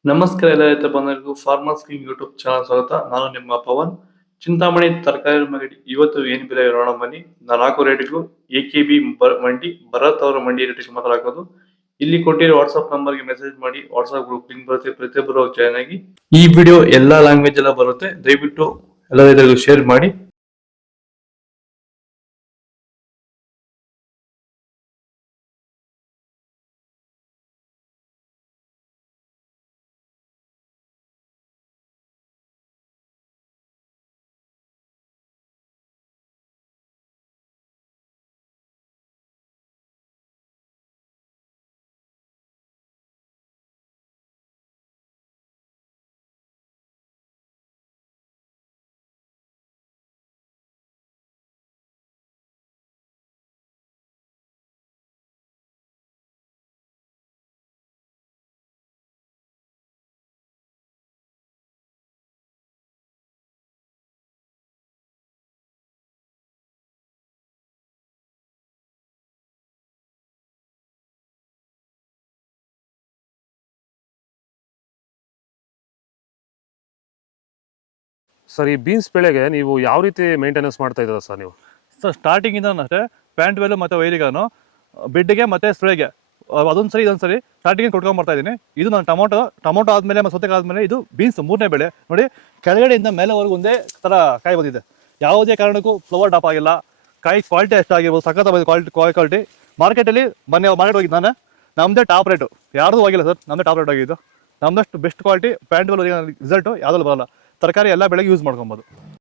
ನಮಸ್ಕಾರ ಎಲ್ಲ ರೈತ ಬಂಧುಗಳಿಗೂ ಫಾರ್ಮರ್ಸ್ ಕಿಂಗ್ ಯೂಟ್ಯೂಬ್ ಚಾನಲ್ ಸ್ವಾಗತ. ನಾನು ನಿಮ್ಮ ಪವನ್. ಚಿಂತಾಮಣಿ ತರಕಾರಿ ಮಂಡಿ ಇವತ್ತು ಏನ್ ಬೆಲೆ ನೋಡೋಣ ಬನ್ನಿ. ನಾಲ್ಕು ರೇಟ್ಗಳು ಎಕೆಬಿ ಮಂಡಿ, ಭರತ್ ಅವರ ಮಂಡಿ ರೇಟ್ ಮಾತಾಡೋದು. ಇಲ್ಲಿ ಕೊಟ್ಟಿರೋ ವಾಟ್ಸ್ಆಪ್ ನಂಬರ್ಗೆ ಮೆಸೇಜ್ ಮಾಡಿ. ವಾಟ್ಸ್ಆಪ್ ಗ್ರೂಪ್ ಲಿಂಕ್ ಬರುತ್ತೆ, ಪ್ರತಿಯೊಬ್ಬರು ಜಾಯ್ನ್ ಆಗಿ. ಈ ವಿಡಿಯೋ ಎಲ್ಲಾ ಲ್ಯಾಂಗ್ವೇಜ್ ಎಲ್ಲ ಬರುತ್ತೆ, ದಯವಿಟ್ಟು ಎಲ್ಲ ರೈತರಿಗೂ ಶೇರ್ ಮಾಡಿ. ಸರ್, ಈ ಬೀನ್ಸ್ ಬೆಳೆಗೆ ನೀವು ಯಾವ ರೀತಿ ಮೇಂಟೆನೆನ್ಸ್ ಮಾಡ್ತಾ ಇದ್ದೀರಾ ಸರ್ ನೀವು? ಸರ್ ಸ್ಟಾರ್ಟಿಂಗಿಂದ ಅಷ್ಟೇ ಪ್ಯಾಂಟ್ ವೆಲ್ಲು ಮತ್ತು ವೈರಿಗಾನು ಬಿಡ್ಡಿಗೆ ಮತ್ತು ಸ್ಪ್ರೇಗೆ ಅದೊಂದು ಸರಿ ಇದೊಂದು ಸರಿ ಸ್ಟಾರ್ಟಿಂಗ್ ಕೊಟ್ಕೊಂಡ್ಬರ್ತಾ ಇದ್ದೀನಿ. ಇದು ನಾನು ಟೊಮೊಟೊ ಆದಮೇಲೆ ಮತ್ತು ಸೌತೆಕಾಯಿ ಆದಮೇಲೆ ಇದು ಬೀನ್ಸ್ ಮೂರನೇ ಬೆಳೆ. ನೋಡಿ, ಕೆಳಗಡೆಯಿಂದ ಮೇಲೆವರೆಗೂ ಒಂದೇ ಥರ ಕಾಯಿ ಬಂದಿದೆ. ಯಾವುದೇ ಕಾರಣಕ್ಕೂ ಫ್ಲವರ್ ಟಾಪ್ ಆಗಿಲ್ಲ. ಕಾಯಿ ಕ್ವಾಲಿಟಿ ಎಷ್ಟಾಗಿರ್ಬೋದು, ಸಖತ್ ಕ್ವಾಲಿಟಿ. ಮಾರ್ಕೆಟಲ್ಲಿ ಮಾರ್ಕೆಟ್ ಹೋಗಿದ್ದು ನಾನು, ನಮ್ಮದೇ ಟಾಪ್ ರೇಟು, ಯಾರ್ದು ಹೋಗಿಲ್ಲ ಸರ್, ನಮ್ಮದೇ ಟಾಪ್ ರೇಟ್ ಆಗಿದ್ದು. ನಮ್ಮದಷ್ಟು best quality pant well result ಯಾವುದಲ್ಲೂ ಬರೋಲ್ಲ. ತರಕಾರಿ ಎಲ್ಲ ಬೆಳೆಗೆ ಯೂಸ್ ಮಾಡ್ಕೊಬೋದು.